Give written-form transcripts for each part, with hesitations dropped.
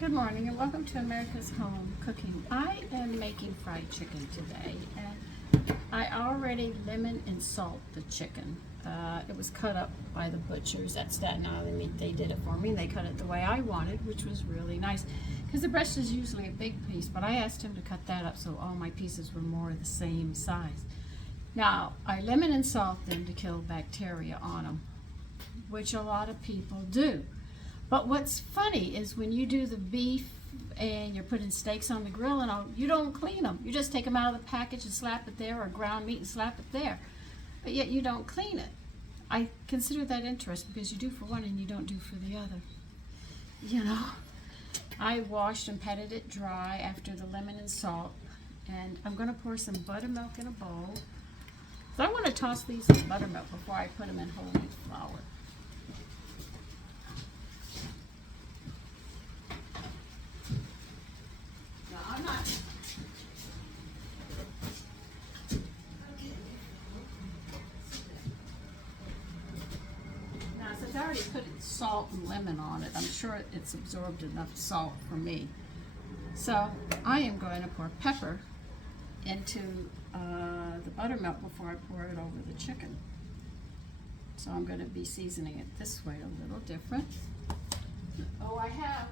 Good morning and welcome to America's Home Cooking. I am making fried chicken today, and I already lemon and salt the chicken. It was cut up by the butchers at Staten Island. They did it for me. They cut it the way I wanted, which was really nice because the breast is usually a big piece, but I asked him to cut that up so all my pieces were more the same size. Now, I lemon and salt them to kill bacteria on them, which a lot of people do. But what's funny is when you do the beef and you're putting steaks on the grill and all, you don't clean them. You just take them out of the package and slap it there, or ground meat and slap it there. But yet you don't clean it. I consider that interesting because you do for one and you don't do for the other. You know, I washed and patted it dry after the lemon and salt, and I'm going to pour some buttermilk in a bowl. So I want to toss these in buttermilk before I put them in whole wheat flour. I already put salt and lemon on it. I'm sure it's absorbed enough salt for me. So I am going to pour pepper into the buttermilk before I pour it over the chicken. So I'm going to be seasoning it this way, a little different. Oh, I have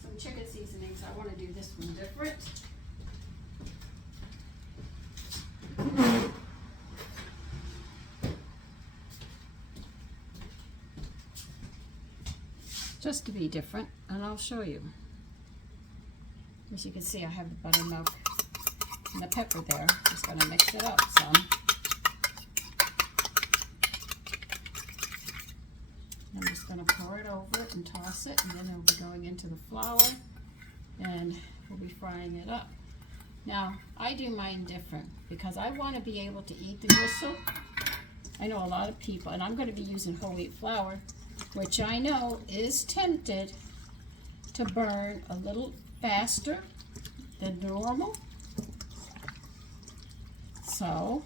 some chicken seasonings. I want to do this one different. Just to be different, and I'll show you. As you can see, I have the buttermilk and the pepper there. Just going to mix it up some. I'm just going to pour it over it and toss it, and then it'll be going into the flour, and we'll be frying it up. Now, I do mine different because I want to be able to eat the gristle. I know a lot of people, and I'm going to be using whole wheat flour, which I know is tempted to burn a little faster than normal. So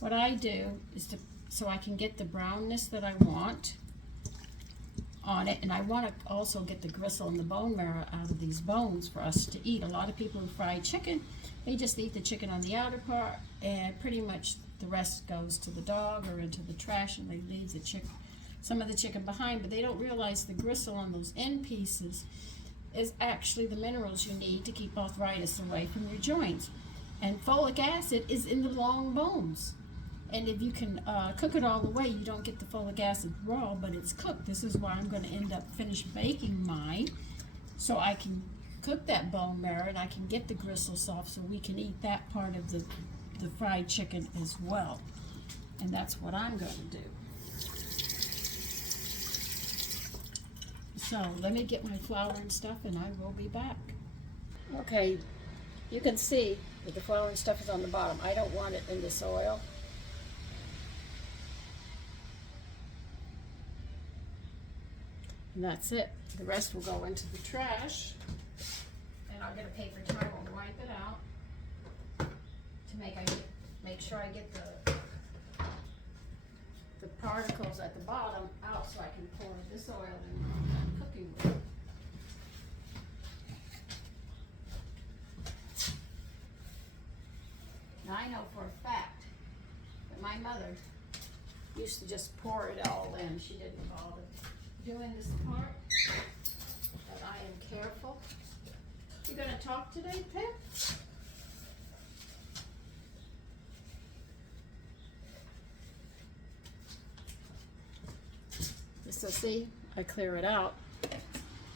what I do is so I can get the brownness that I want on it, and I want to also get the gristle and the bone marrow out of these bones for us to eat. A lot of people who fry chicken, they just eat the chicken on the outer part, and pretty much the rest goes to the dog or into the trash, and they leave the chicken, some of the chicken behind, but they don't realize the gristle on those end pieces is actually the minerals you need to keep arthritis away from your joints. And folic acid is in the long bones. And if you can cook it all the way, you don't get the folic acid raw, but it's cooked. This is why I'm going to end up finish baking mine, so I can cook that bone marrow and I can get the gristle soft so we can eat that part of the fried chicken as well. And that's what I'm going to do. So let me get my flour and stuff and I will be back. Okay, you can see that the flour and stuff is on the bottom. I don't want it in this oil. And that's it. The rest will go into the trash. And I'll get a paper towel and wipe it out to make sure I get the particles at the bottom out so I can pour this oil in the cooking with. Now I know for a fact that my mother used to just pour it all in. She didn't bother doing this part, but I am careful. You gonna talk today, Pip? So see, I clear it out.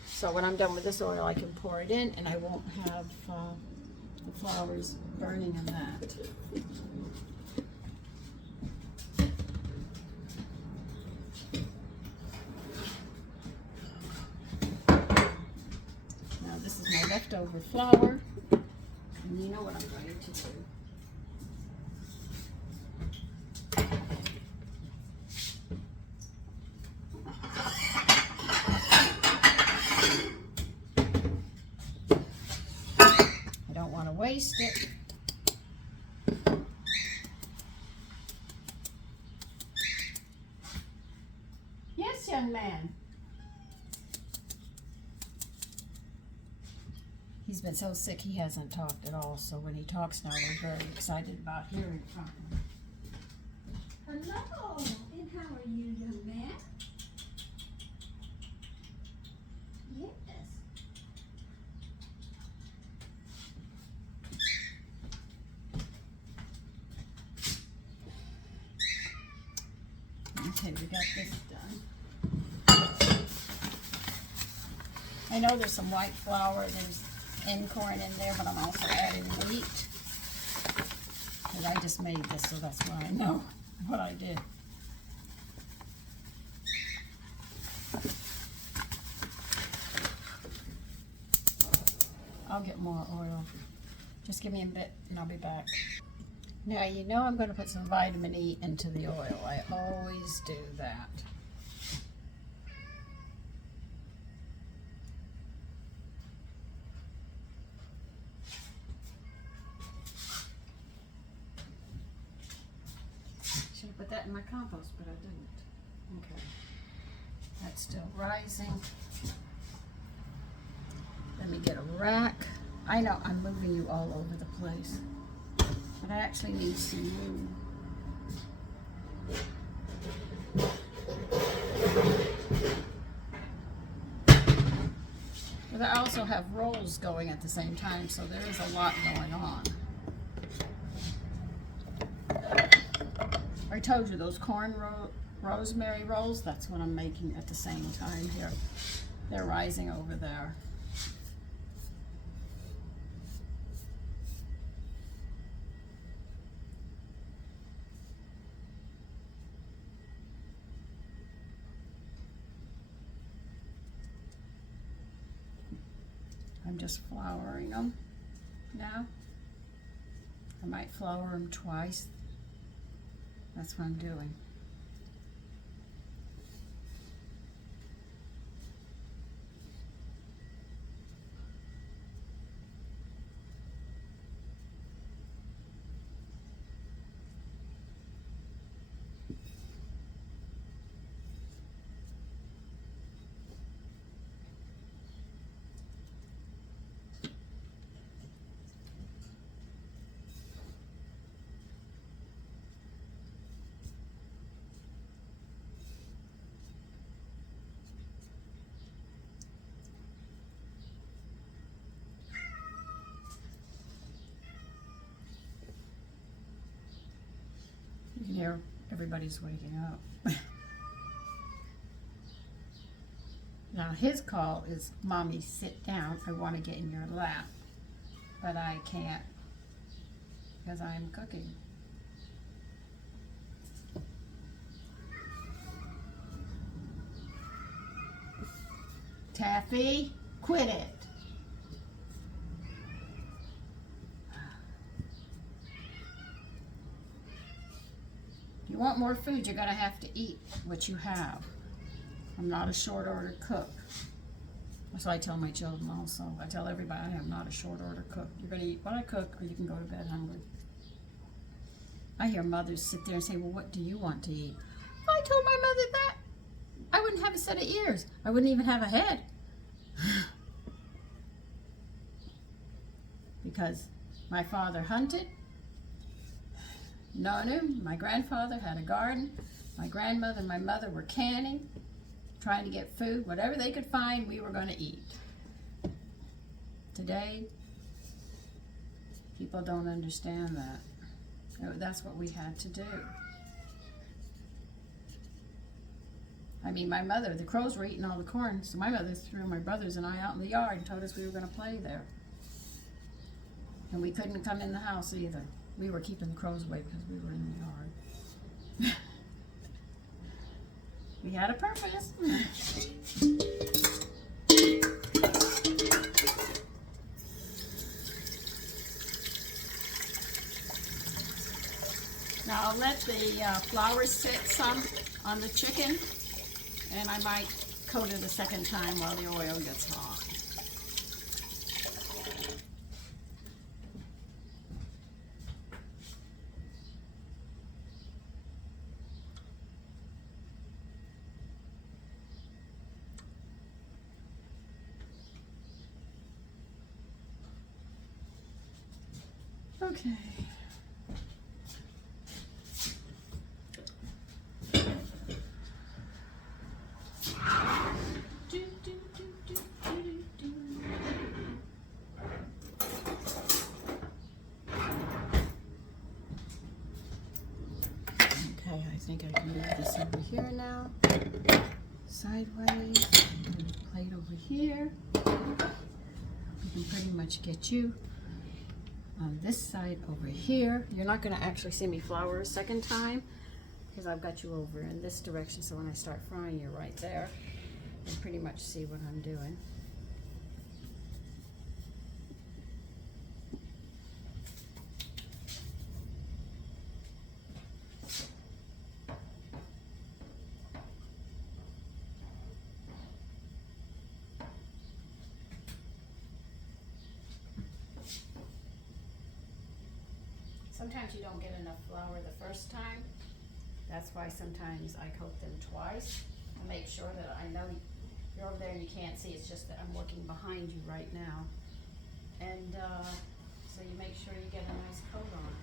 So when I'm done with this oil, I can pour it in and I won't have the flowers burning in that. Now this is my leftover flour. And you know what I'm going to do. Waste it. Yes, young man. He's been so sick he hasn't talked at all, so when he talks now, we're very excited about hearing from him. Hello, and how are you, young man? Yes. Okay, we got this done. I know there's some white flour, there's corn in there, but I'm also adding wheat. And I just made this, so that's why I know what I did. I'll get more oil. Just give me a bit and I'll be back. Now you know I'm going to put some vitamin E into the oil. I always do that. Should have put that in my compost, but I didn't. Okay. That's still rising. Let me get a rack. I know I'm moving you all over the place, but I actually need some room. But I also have rolls going at the same time, so there is a lot going on. I told you those rosemary rolls, that's what I'm making at the same time here. They're rising over there. I'm just flouring them now. I might flour them twice. That's what I'm doing. You can hear everybody's waking up. Now his call is, Mommy, sit down. I want to get in your lap. But I can't because I'm cooking. Taffy, quit it. If you want more food, you're going to have to eat what you have. I'm not a short order cook. That's what I tell my children also. I tell everybody I am not a short order cook. You're going to eat what I cook or you can go to bed hungry. I hear mothers sit there and say, well, what do you want to eat? If I told my mother that, I wouldn't have a set of ears. I wouldn't even have a head. Because my father hunted. Nonu, my grandfather, had a garden. My grandmother and my mother were canning, trying to get food. Whatever they could find, we were going to eat. Today, people don't understand that. That's what we had to do. I mean, my mother, the crows were eating all the corn, so my mother threw my brothers and I out in the yard and told us we were going to play there. And we couldn't come in the house either. We were keeping the crows away because we were in the yard. We had a purpose. Now I'll let the flour sit some on the chicken, and I might coat it a second time while the oil gets hot. Okay. Do, do, do, do, do, do. Okay, I think I can move this over here now. Sideways. Put a plate over here. You can pretty much get you on this side over here. You're not going to actually see me flour a second time because I've got you over in this direction, so when I start frying, you're right there. You can pretty much see what I'm doing. Sometimes you don't get enough flour the first time. That's why sometimes I coat them twice to make sure that I know you're over there and you can't see. It's just that I'm working behind you right now. And so you make sure you get a nice coat on.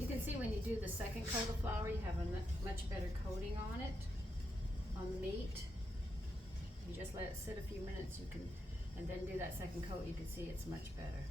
You can see when you do the second coat of flour, you have a much better coating on it, on the meat. You just let it sit a few minutes, and then do that second coat, you can see it's much better.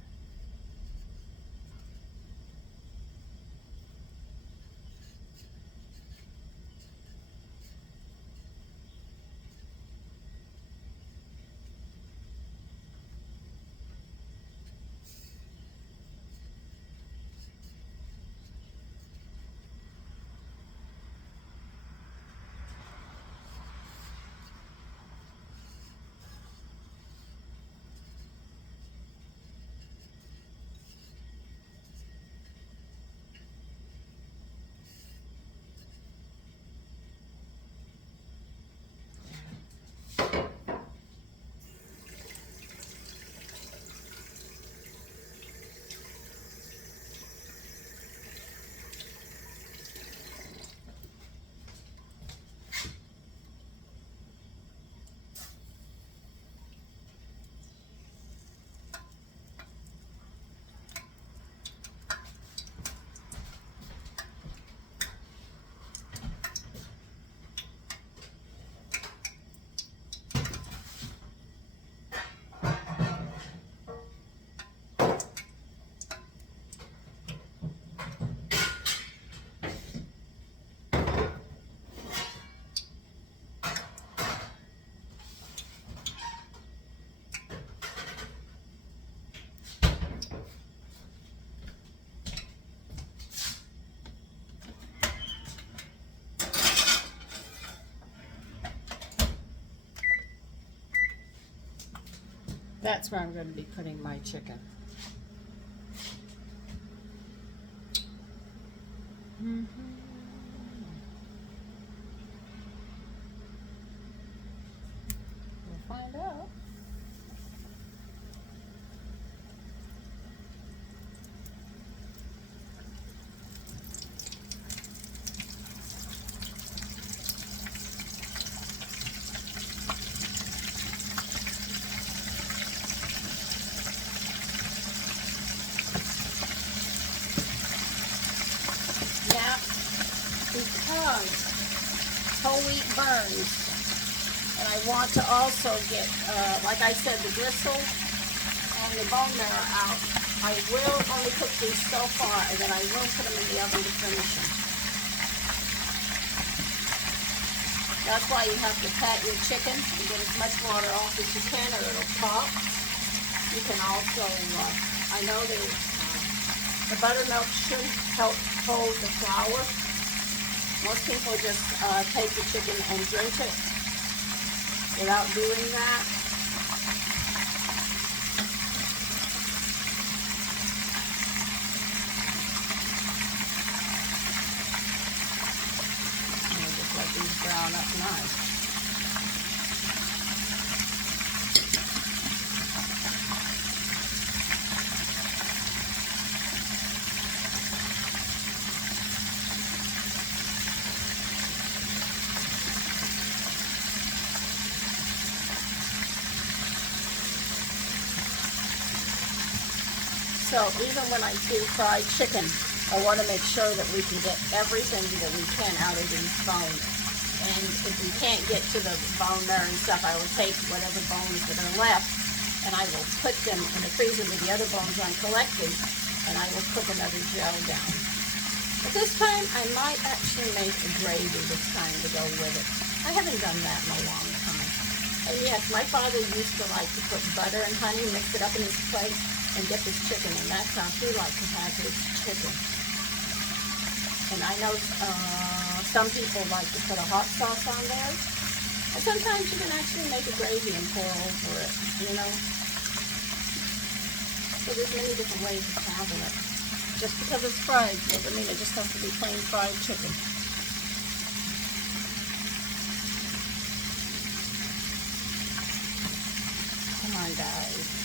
That's where I'm going to be putting my chicken. We'll find out. Because whole wheat burns, and I want to also get, like I said, the gristle and the bone marrow out. I will only cook these so far, and then I will put them in the oven to finish them. That's why you have to pat your chicken and get as much water off as you can, or it'll pop. You can also, I know the buttermilk should help hold the flour. Most people just take the chicken and drink it. without doing that. I'm gonna just let these brown up nice. So even when I do fried chicken, I want to make sure that we can get everything that we can out of these bones. And if we can't get to the bone marrow and stuff, I will take whatever bones that are left and I will put them in the freezer with the other bones I collected, and I will cook another gel down. But this time, I might actually make a gravy this time to go with it. I haven't done that in a long time. And yes, my father used to like to put butter and honey, mix it up in his plate, and dip his chicken, and that's how he liked to have his chicken. And I know some people like to put a hot sauce on theirs, and sometimes you can actually make a gravy and pour over it, you know. So there's many different ways of having it. Just because it's fried doesn't mean it just has to be plain fried chicken. Come on, guys.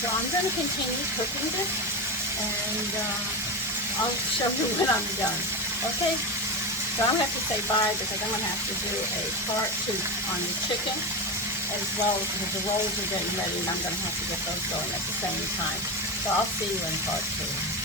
So I'm going to continue cooking this, and I'll show you when I'm done. Okay? So I'm going to have to say bye because I'm going to have to do a part 2 on the chicken, as well as the rolls are getting ready, and I'm going to have to get those going at the same time. So I'll see you in part 2.